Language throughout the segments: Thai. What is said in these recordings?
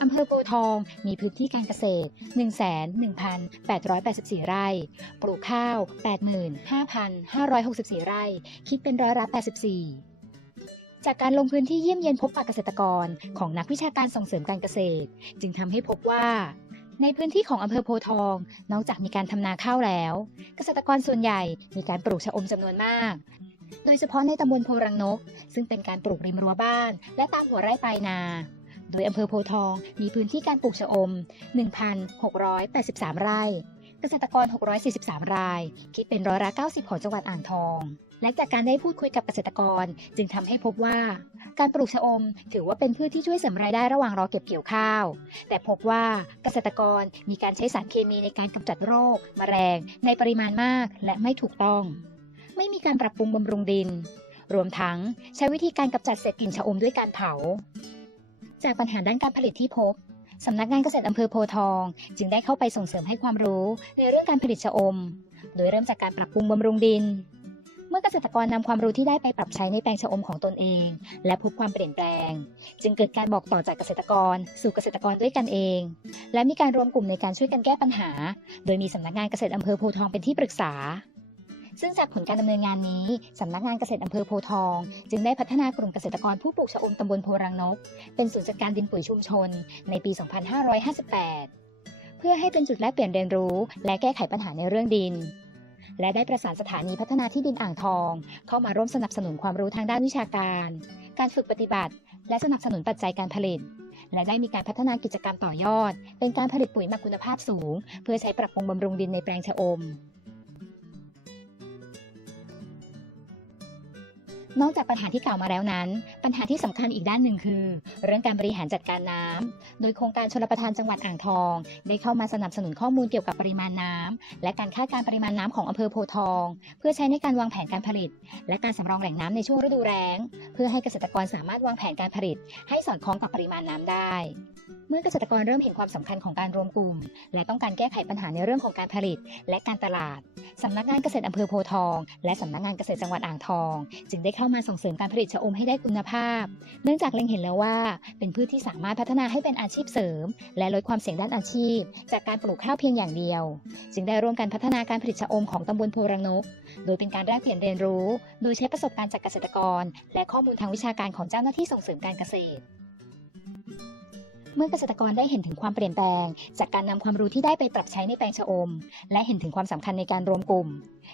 อำเภอโพทอง มีพื้นที่การเกษตร11,884 ไร่ ปลูกข้าว 85,564 ไร่ คิดเป็นร้อยละ84จากการลงพื้นที่เยี่ยมเยียนพบปะเกษตรกรของนักวิชาการส่งเสริมการเกษตร จึงทำให้พบว่า ในพื้นที่ของอำเภอโพทอง นอกจากมีการทำนาข้าวแล้ว เกษตรกรส่วนใหญ่มีการปลูกชะอมจำนวนมาก โดยเฉพาะในตำบลโพรังนก ซึ่งเป็นการปลูกริมรั้วบ้าน และตามหัวไร่ปลายนา โดยอำเภอโพทองมีพื้นที่การปลูกชะอม 1,683 ไร่ เกษตรกร 643 ราย คิดเป็นร้อยละ90 ของจังหวัดอ่างทอง และจากการได้พูดคุยกับเกษตรกรจึงทำให้พบว่า การปลูกชะอม ถือว่าเป็นพืชที่ช่วยเสริมรายได้ระหว่างรอเก็บเกี่ยวข้าว แต่พบว่าเกษตรกรมีการใช้สารเคมีในการกำจัดโรคแมลง ในปริมาณมากและไม่ถูกต้อง ไม่มีการปรับปรุงบำรุงดินรวมทั้งใช้วิธีการกำจัดเศษกลิ่นชะอมด้วยการเผา จากปัญหาด้านการผลิตที่พบสำนักงานเกษตรอำเภอโพทอง จึงได้เข้าไปส่งเสริมให้ความรู้ในเรื่องการผลิตชะอม โดยเริ่มจากการปรับปรุงบำรุงดิน เมื่อเกษตรกรนำความรู้ที่ได้ไปปรับใช้ในแปลงชะอมของตนเอง และพบความเปลี่ยนแปลง จึงเกิดการบอกต่อจากเกษตรกร สู่เกษตรกรด้วยกันเอง และมีการรวมกลุ่มในการช่วยกันแก้ปัญหา โดยมีสำนักงานเกษตรอำเภอโพทองเป็นที่ปรึกษา ซึ่งจากผลการดำเนินงานนี้สำนักงานเกษตรอำเภอโพทอง จึงได้พัฒนากลุ่มเกษตรกรผู้ปลูกชะอมตำบลโพรังนก เป็นศูนย์จัดการดินปุ๋ยชุมชน ในปี 2558 เพื่อให้เป็นจุดแลกเปลี่ยนเรียนรู้ และแก้ไขปัญหาในเรื่องดิน และได้ประสานสถานีพัฒนาที่ดินอ่างทอง เข้ามาร่วมสนับสนุนความรู้ทางด้านวิชาการ การฝึกปฏิบัติ และสนับสนุนปัจจัยการผลิตและได้มีการพัฒนากิจกรรมต่อยอด เป็นการผลิตปุ๋ยหมักคุณภาพสูง เพื่อใช้ปรับปรุงบำรุงดินในแปลงชะอม นอกจากปัญหาที่กล่าวมาแล้วนั้น ปัญหาที่สำคัญอีกด้านหนึ่งคือ เรื่องการบริหารจัดการน้ำโดยโครงการชลประทานจังหวัดอ่างทอง ได้เข้ามาสนับสนุนข้อมูลเกี่ยวกับปริมาณน้ำและการคาดการปริมาณน้ำของอำเภอโพทอง เพื่อใช้ในการวางแผนการผลิต และการสำรองแหล่งน้ำในช่วงฤดูแล้ง เพื่อให้เกษตรกรสามารถวางแผนการผลิต ให้สอดคล้องกับปริมาณน้ำได้เมื่อเกษตรกรเริ่มเห็นความสำคัญของการรวมกลุ่ม และต้องการแก้ไขปัญหาในเรื่องของการผลิต และการตลาดสำนักงานเกษตรอำเภอโพทอง และสำนักงานเกษตรจังหวัดอ่างทอง จึงได้เข้ามาส่งเสริมการผลิตชะอมให้ได้คุณภาพ เนื่องจากเล็งเห็นแล้วว่า เป็นพืชที่สามารถพัฒนาให้เป็นอาชีพเสริม และลดความเสี่ยงด้านอาชีพ จากการปลูกข้าวเพียงอย่างเดียว จึงได้ร่วมกันพัฒนาการผลิตชะอมของตำบลโพรังนก โดยเป็นการแลกเปลี่ยนเรียนรู้ โดยใช้ประสบการณ์จากเกษตรกร และข้อมูลทางวิชาการของเจ้าหน้าที่ส่งเสริมการเกษตร เมื่อเกษตรกรได้เห็นถึงความเปลี่ยนแปลง จากการนำความรู้ที่ได้ไปปรับใช้ในแปลงชะอม และเห็นถึงความสำคัญในการรวมกลุ่ม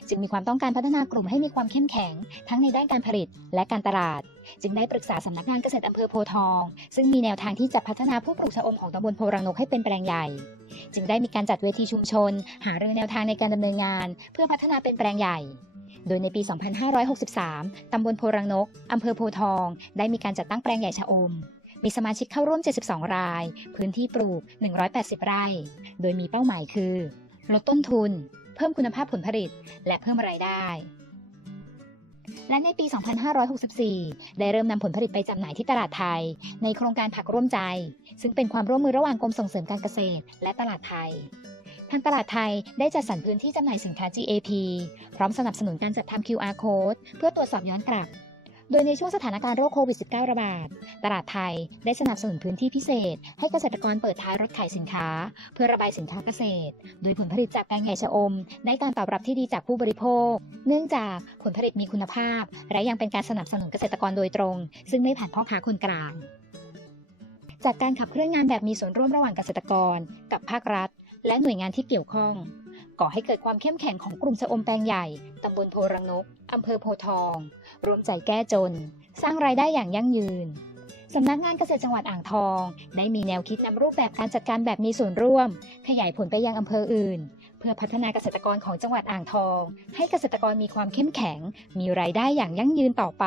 จึงมีความต้องการพัฒนากลุ่มให้มีความเข้มแข็ง ทั้งในด้านการผลิตและการตลาด จึงได้ปรึกษาสำนักงานเกษตรอำเภอโพทอง ซึ่งมีแนวทางที่จะพัฒนาผู้ปลูกชะอมของตำบลโพรังนกให้เป็นแปลงใหญ่ จึงได้มีการจัดเวทีชุมชน หารือแนวทางในการดำเนินงาน เพื่อพัฒนาเป็นแปลงใหญ่โดยในปี 2563 ตำบลโพรังนก อำเภอโพทอง ได้มีการจัดตั้งแปลงใหญ่ชะอม มีสมาชิกเข้าร่วม 72 ราย พื้นที่ปลูก 180 ไร่ โดยมีเป้าหมายคือ ลดต้นทุน เพิ่มคุณภาพผลผลิต และเพิ่มรายได้ และในปี 2564 ได้เริ่มนำผลผลิตไปจำหน่ายที่ตลาดไทย ในโครงการผักร่วมใจ ซึ่งเป็นความร่วมมือระหว่างกรมส่งเสริมการเกษตร และตลาดไทยทางตลาดไทยได้จัดสรรพื้นที่จำหน่ายสินค้า GAP พร้อมสนับสนุนการจัดทำ QR code เพื่อตรวจสอบย้อนกลับ ดยในช่วงสถานการณ์โรคโควิด -19 ระบาด ตลาดไทยได้สนับสนุนพื้นที่พิเศษ ให้เกษตรกรเปิดท้ายรถขายสินค้า เพื่อระบายสินค้าเกษตร โดยผลผลิตจากแปลงใหญ่ชะอม ได้การตอบรับที่ดีจากผู้บริโภค เนื่องจากผลผลิตมีคุณภาพ และยังเป็นการสนับสนุนเกษตรกรโดยตรง ซึ่งไม่ผ่านพ่อค้าคนกลาง จากการขับเคลื่อนงานแบบมีส่วนร่วมระหว่างเกษตรกร กับภาครัฐ และหน่วยงานที่เกี่ยวข้อง ก่อให้เกิดความเข้มแข็งของกลุ่มชะอมแปลงใหญ่ ตำบลโพรังนก อำเภอโพทอง รวมใจแก้จน สร้างรายได้อย่างยั่งยืน สำนักงานเกษตรจังหวัดอ่างทอง ได้มีแนวคิดนำรูปแบบการจัดการแบบมีส่วนร่วม ขยายผลไปยังอำเภออื่น เพื่อพัฒนาเกษตรกรของจังหวัดอ่างทอง ให้เกษตรกรมีความเข้มแข็ง มีรายได้อย่างยั่งยืนต่อไป